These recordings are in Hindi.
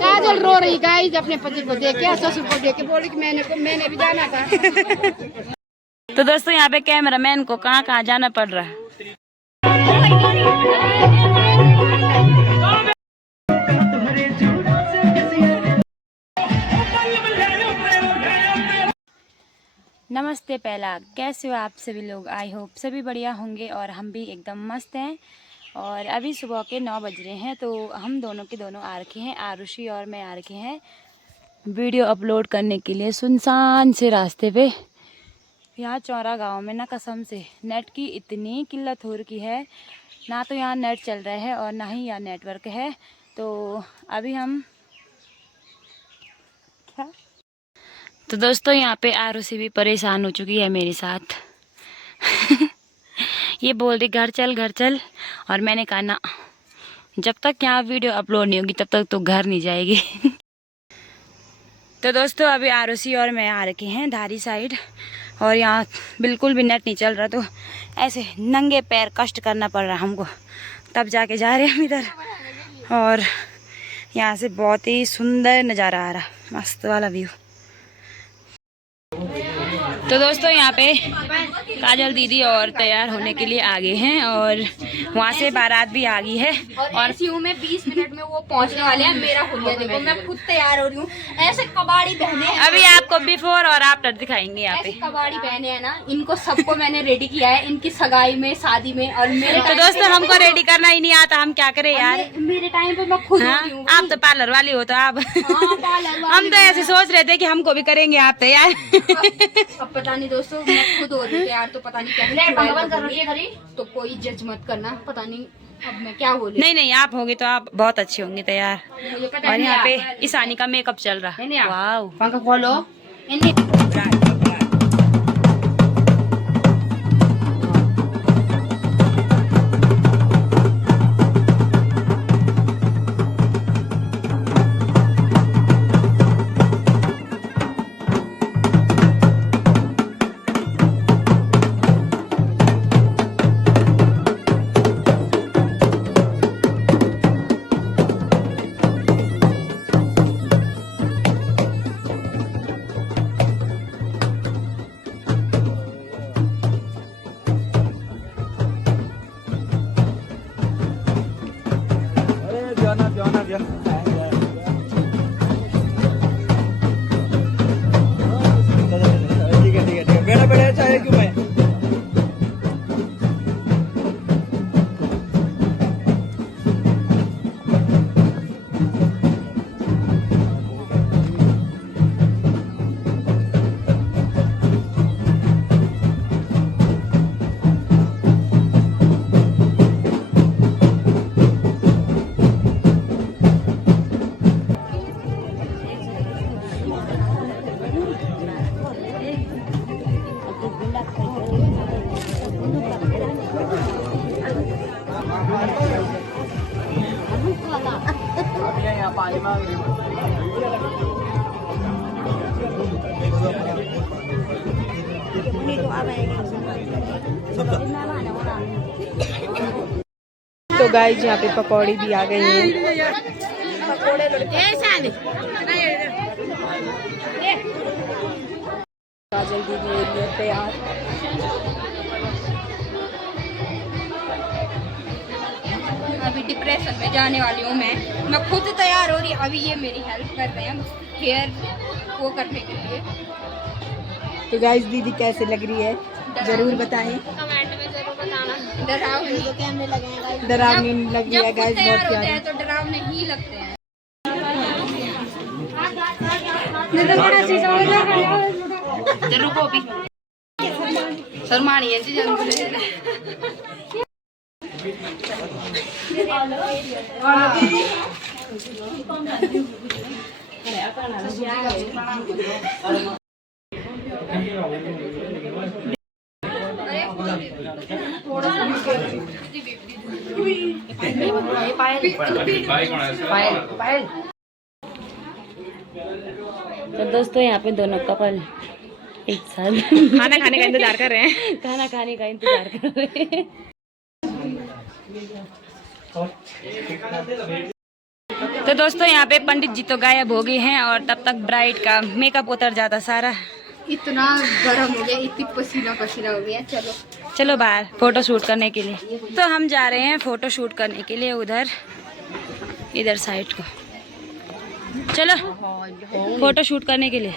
काजल रो रही गाइस अपने पति को देख के, ससुर को देख के, बोली कि मैंने भी जाना था। तो दोस्तों यहाँ पे कैमरामैन को कहाँ कहाँ जाना पड़ रहा है। नमस्ते पहला, कैसे हो आप सभी लोग। आई होप सभी बढ़िया होंगे और हम भी एकदम मस्त हैं। और अभी सुबह के 9 बज रहे हैं, तो हम दोनों के दोनों आ रखे हैं, आरुषि और मैं आ रखे हैं वीडियो अपलोड करने के लिए सुनसान से रास्ते पे। यहाँ चौरा गांव में ना कसम से नेट की इतनी किल्लत हो रखी है, ना तो यहाँ नेट चल रहा है और ना ही यहाँ नेटवर्क है। तो अभी हम क्या, तो दोस्तों यहाँ पे आरुषि भी परेशान हो चुकी है मेरे साथ। ये बोल रही घर चल, और मैंने कहा ना, जब तक यहाँ वीडियो अपलोड नहीं होगी तब तक तो घर नहीं जाएगी। तो दोस्तों अभी आरुषि और मैं आ रखे हैं धारी साइड, और यहाँ बिल्कुल भी नेट नहीं चल रहा, तो ऐसे नंगे पैर कष्ट करना पड़ रहा हमको, तब जाके जा रहे हैं हम इधर। और यहाँ से बहुत ही सुंदर नज़ारा आ रहा, मस्त वाला व्यू। तो दोस्तों यहाँ पे काजल दीदी और तैयार होने के लिए आ गए हैं, और वहाँ से बारात भी आ गई है, और सीयू में 20 मिनट में वो पहुंचने वाले हैं। मेरा हुलिया देखो, मैं खुद तैयार हो रही हूँ। ऐसे कबाड़ी बहने हैं, अभी आपको बिफोर और आफ्टर दिखाएंगे। यहाँ पे कबाड़ी बहने हैं ना, इनको सबको मैंने रेडी किया है, इनकी सगाई में, शादी में। और मेरे तो दोस्तों हमको रेडी करना ही नहीं आता, हम क्या करें यार। मेरे टाइम पे मैं खुद हाँ, आप तो पार्लर वाली हो, तो आप हम तो ऐसे सोच रहे थे कि हमको भी करेंगे आप तैयार। अब पता नहीं दोस्तों, मैं खुद हो रही यार, तो पता नहीं क्या तो कोई जज मत करना, पता नहीं अब मैं क्या बोलूं। नहीं आप होंगे तो आप बहुत अच्छे होंगे तैयार। और यहाँ पे ईशानी का मेकअप चल रहा है। वाव, पंखा खोलो। तो गाइस यहाँ पे पकौड़ी भी आ गई हैं। काजल दीदी हो रही है तैयार। अभी डिप्रेशन में जाने वाली हूँ मैं खुद तैयार हो रही। अभी ये मेरी हेल्प कर रहे हैं हेयर वो करने के लिए। तो गाइस दीदी कैसे लग रही है जरूर बताएं, कमेंट में जरूर बताना। डरावनी तो कैमरे लगे हैं, डरावनी लग रही है गाइस, बहुत प्यारी। तो डरावने ही लगते हैं। रुको भी शर्मानी है जी तो दोस्तों यहाँ पे दोनों कपल एक साथ खाना खाने का इंतजार कर रहे हैं। खाना खाने का इंतजार कर रहे हैं। तो दोस्तों यहाँ पे पंडित जी तो गायब हो गए हैं और तब तक ब्राइड का मेकअप उतर जाता सारा। इतना गर्म हो गया, इतनी पसीना पसीना हो गया। चलो चलो बाहर फोटो शूट करने के लिए। तो हम जा रहे हैं फोटो शूट करने के लिए उधर इधर साइड को। चलो फोटो शूट करने के लिए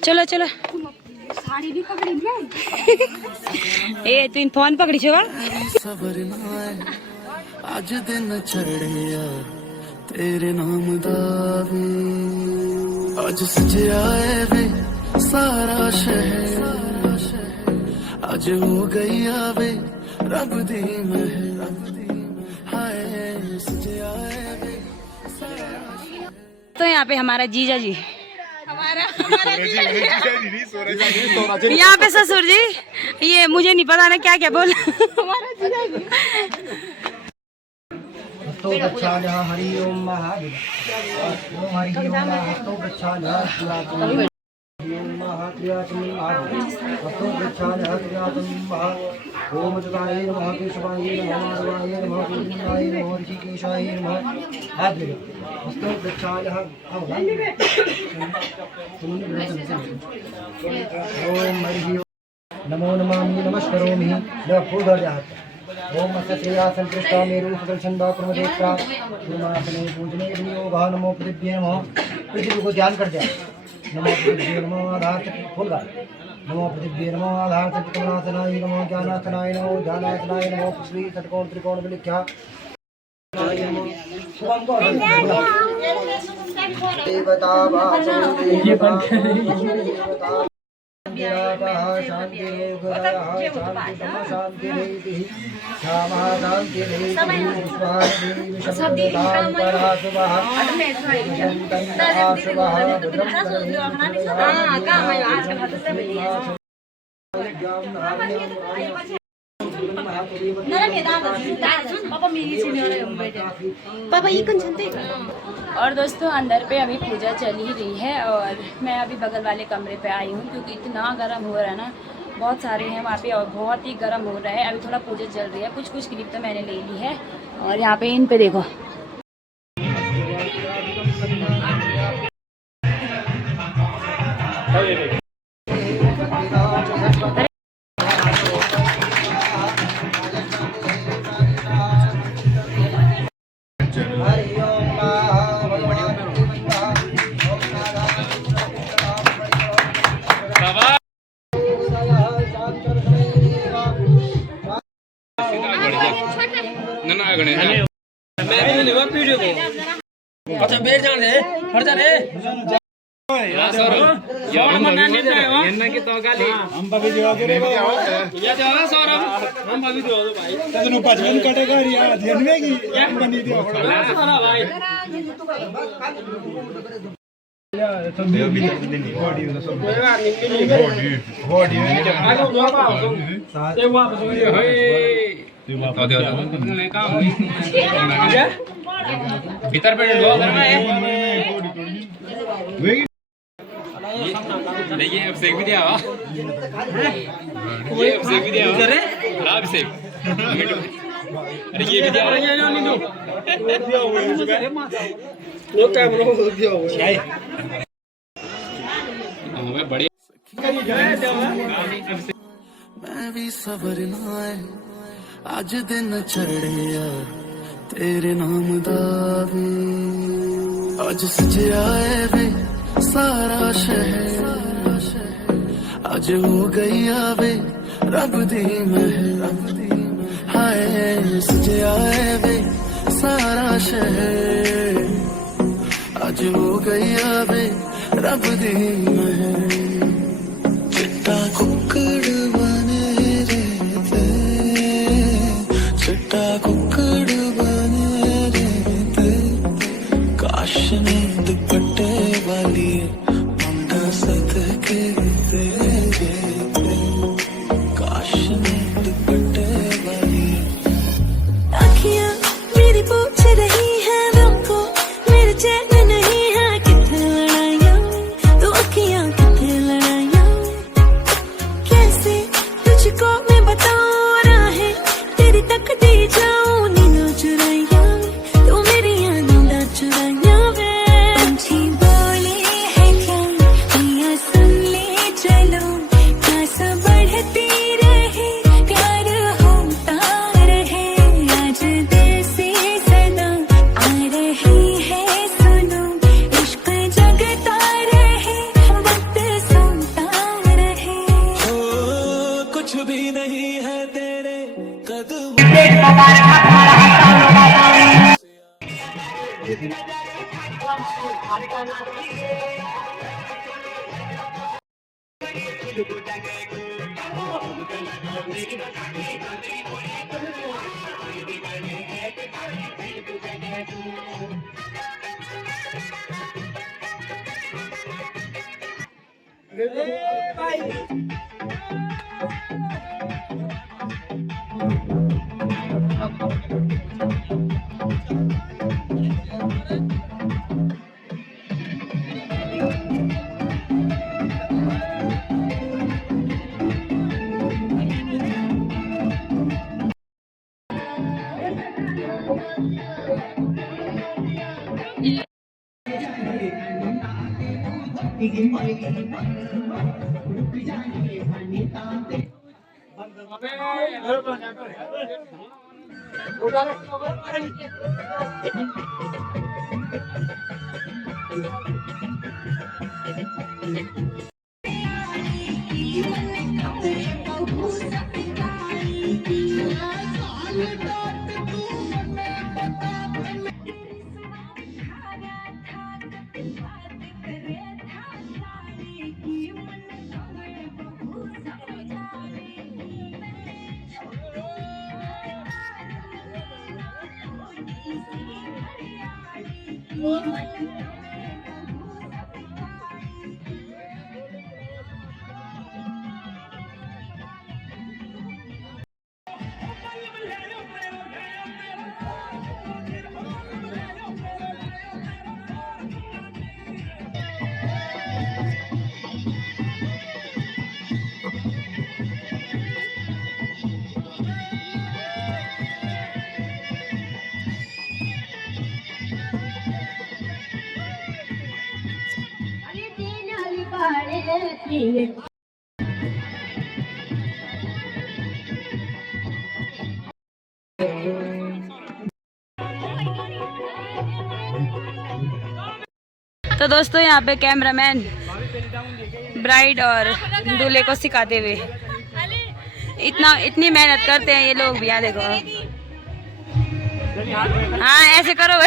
चलो चलो। साड़ी भी पकड़ी मैं। ए तू फोन पकड़ी छो आज दिन चढ़िया तेरे नाम दावे आज सजया वे सारा शहर आज हो गई आवे रब दी महर हाय सजया वे सारा। तो यहाँ पे हमारा जीजा जी, यहाँ पे ससुर जी, ये मुझे नहीं पता ना क्या क्या बोल। तो गच्छामः हरि ओम महादेव ओम हरि ओम तो गच्छामः तो गच्छामः ओम जगाय नमः केशवाय नमः माधवाय नमः गोविंदाय नमः ऋषिकेशाय नमः महादेव तो गच्छामः ओम हरि नमो नमामि नमस्करोमि न फूलजात ओम सत्या संकृष्टा मेरु सुदर्शनदा प्रमदेत्रा पूर्णासने पूजने विनियोगा नमो पृथ्वी नमः। पृथ्वी को ध्यान कर दिया। नमो पृथ्वी नमो आधार से फूल का नमो पृथ्वी नमो आधार से कमलासनाय नमो ज्ञानासनाय नमो ध्यानासनाय नमो पृथ्वी षटकोण त्रिकोण विलिख्या देवता वाचो देवता शांति पापा ये कौन जानते। और दोस्तों अंदर पे अभी पूजा चल ही रही है और मैं अभी बगल वाले कमरे पे आई हूँ क्योंकि इतना गर्म हो रहा है ना, बहुत सारे हैं वहाँ पे और बहुत ही गर्म हो रहा है। अभी थोड़ा पूजा चल रही है, कुछ कुछ क्लिप तो मैंने ले ली है और यहाँ पे इन पे देखो। अच्छा बैठ जाने दे हट जा रे भीतर पे ये अभिषेक भी दिया ये अभिषेक भी दिया अभिषेक अरे ये भी दिया बड़े मैं भी सबर नाए आज दिन चढ़िया तेरे नाम दावे आज सजया वे सारा शहर आज हो गई आवे रब दी महर हाय सजया वे सारा शहर आज हो गई आवे रब दी महर चिट्टा कुक्कड़ बने रहते चिट्टा कुक्कड़ बने रहते काश ने दुपट्टे वाली मुंडा सद के काश ने दुपट्टे वाली आँखियाँ मेरी पूछ रही है हमको मेरे चैन नहीं है कितने लड़ाइयाँ तो आँखियाँ कितने लड़ाइयाँ तो दोस्तों यहाँ पे कैमरामैन ब्राइड और दूल्हे को सिखाते हुए इतनी मेहनत करते हैं ये लोग भी। यहाँ देखो, हाँ ऐसे करो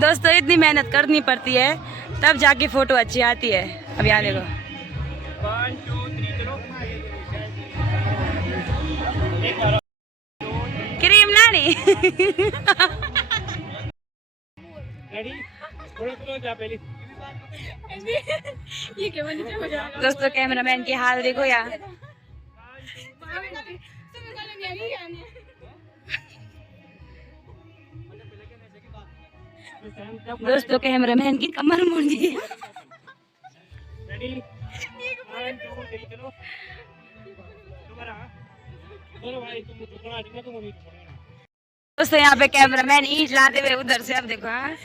दोस्तों इतनी मेहनत करनी पड़ती है तब जाके फोटो अच्छी आती है। अब यहाँ देखो, 1 2 3 चलो। क्रीम लानी रेडी, थोड़ा जा पहले। ये क्या बनी हो जाएगा दोस्तों कैमरामैन की हाल देखो यार। दोस्तों कैमरामैन की कमर मुड़ गई। रेडी 1 2 3 चलो। दोबारा चलो भाई, तुम थोड़ा आगे तुम अभी दोस्तों यहाँ पे कैमरामैन ईंट लाते हुए उधर से, अब देखो हाँ।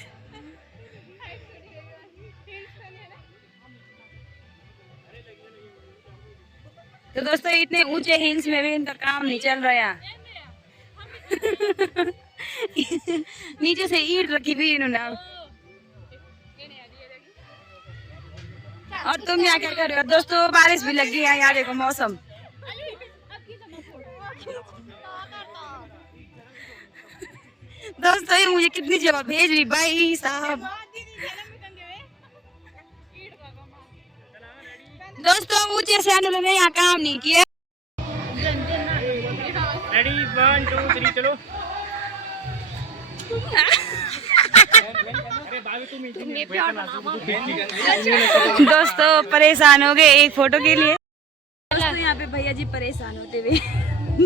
तो दोस्तों इतने ऊंचे हिल्स में भी इनका काम नहीं चल रहा है। नीचे से ईंट रखी हुई इन्होंने। और तुम यहाँ क्या कर रहे हो? दोस्तों बारिश भी लगी है, यहाँ देखो मौसम। दोस्तों ये मुझे कितनी जगह भेज रही भाई साहब। दोस्तों ऊंचे से उन्होंने यहाँ काम नहीं किया। रेडी 1 2 3 चलो। अरे बाबू तुम दोस्तों परेशान हो गए एक फोटो के लिए। दोस्तों यहाँ पे भैया जी परेशान होते हुए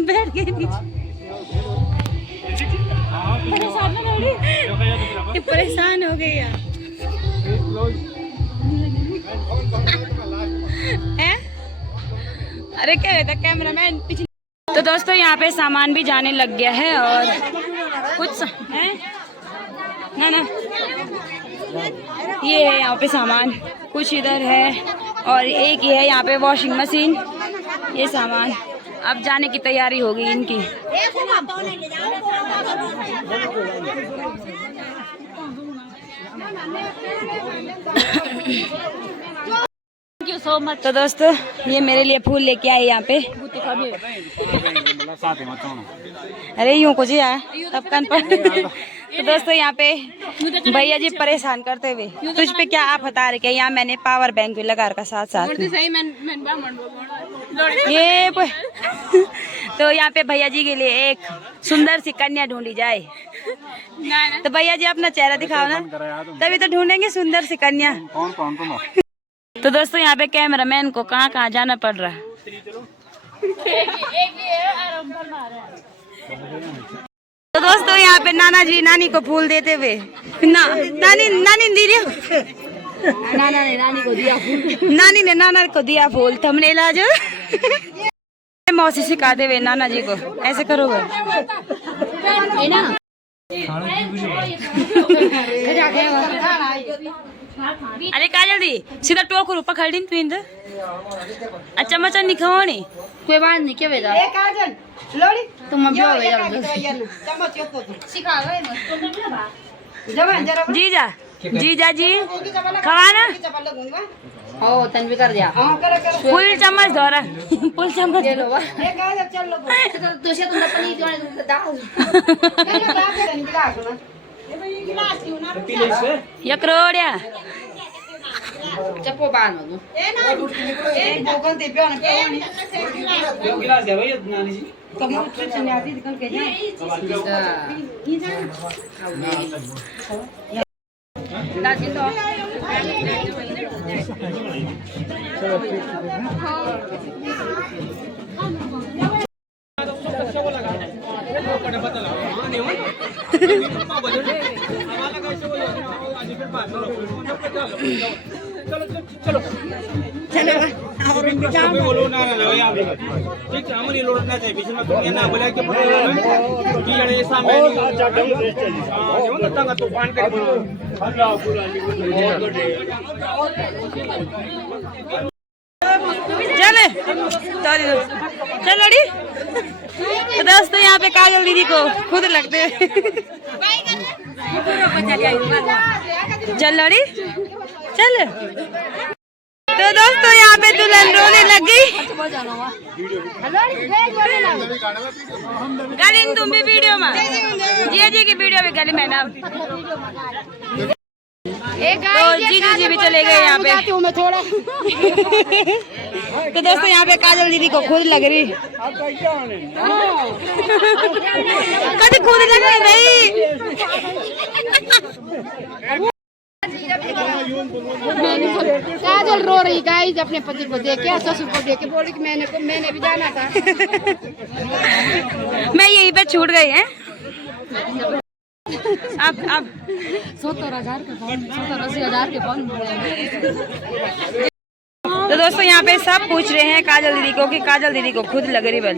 बैठ गए नीचे। परेशान हो गए यार। अरे क्या कहता कैमरामैन पीछे। तो दोस्तों यहाँ पे सामान भी जाने लग गया है और कुछ है ना ये है यहाँ पे सामान, कुछ इधर है और एक ये है यहाँ पे वॉशिंग मशीन। ये सामान अब जाने की तैयारी होगी इनकी। Thank you so much. तो दोस्तों ये मेरे लिए फूल लेके आए यहाँ पे। अरे यूं कुछ यार तब कान पर। तो दोस्तों यहाँ पे भैया जी परेशान करते हुए तुझ पे क्या आप बता रहे क्या। यहाँ मैंने पावर बैंक भी लगा रखा साथ साथ ये तो यहाँ पे भैया जी के लिए एक सुंदर सी कन्या ढूंढी जाए। तो भैया जी अपना चेहरा दिखाओ ना, तभी तो ढूंढेंगे सुंदर सी कन्या। तो दोस्तों यहाँ पे कैमरामैन को कहाँ कहाँ जाना पड़ रहा है। तो दोस्तों यहाँ पे नाना जी नानी को फूल देते हुए नानी दी नानी ने नाना को दिया फूल। थंबनेल आज मौसी सिखाते हुए नाना जी को ऐसे करोगे अरे का जल्दी सीधा टोकरू पकड़ दी तू इंद अच्छा मचा निखाओ नहीं कोई बात नहीं क्या बेटा तुम अभी हो जीजा जीजा जी खवाना ओ तन भी कर दिया फुल चम्मच धोरा फुल चम्मच या करोड़िया चप्पो बांध दो गिलास है भाई नानी जी चलो बोलो ना ठीक है हमारी लोड ना चाहिए बीच में दुनिया ना बोला कि कि जने ऐसा मैं हां तो तंग तूफान कर अल्लाह पूरा चले चल लड़ी। तो दोस्तों यहाँ पे काजल दीदी को खुद लगते हैं चल लड़ी चल। तो दोस्तों यहाँ पे दुल्हन रोने लगी। गली तुम भी वीडियो में जिया जी की वीडियो में गली में ना तो जीजू जी भी चले गए यहाँ पे। तो दोस्तों यहाँ पे काजल दीदी को खुद लग रही कभी खुद लग रही भाई। काजल रो रही गाइस अपने पति को देख के ससुर को देख के बोली कि मैंने भी जाना था। मैं यहीं पे छूट गई है। अब 70,000 के फोन 70-80,000 के फोन। तो दोस्तों यहाँ पे सब पूछ रहे हैं काजल दीदी को कि काजल दीदी को खुद लग रही बल।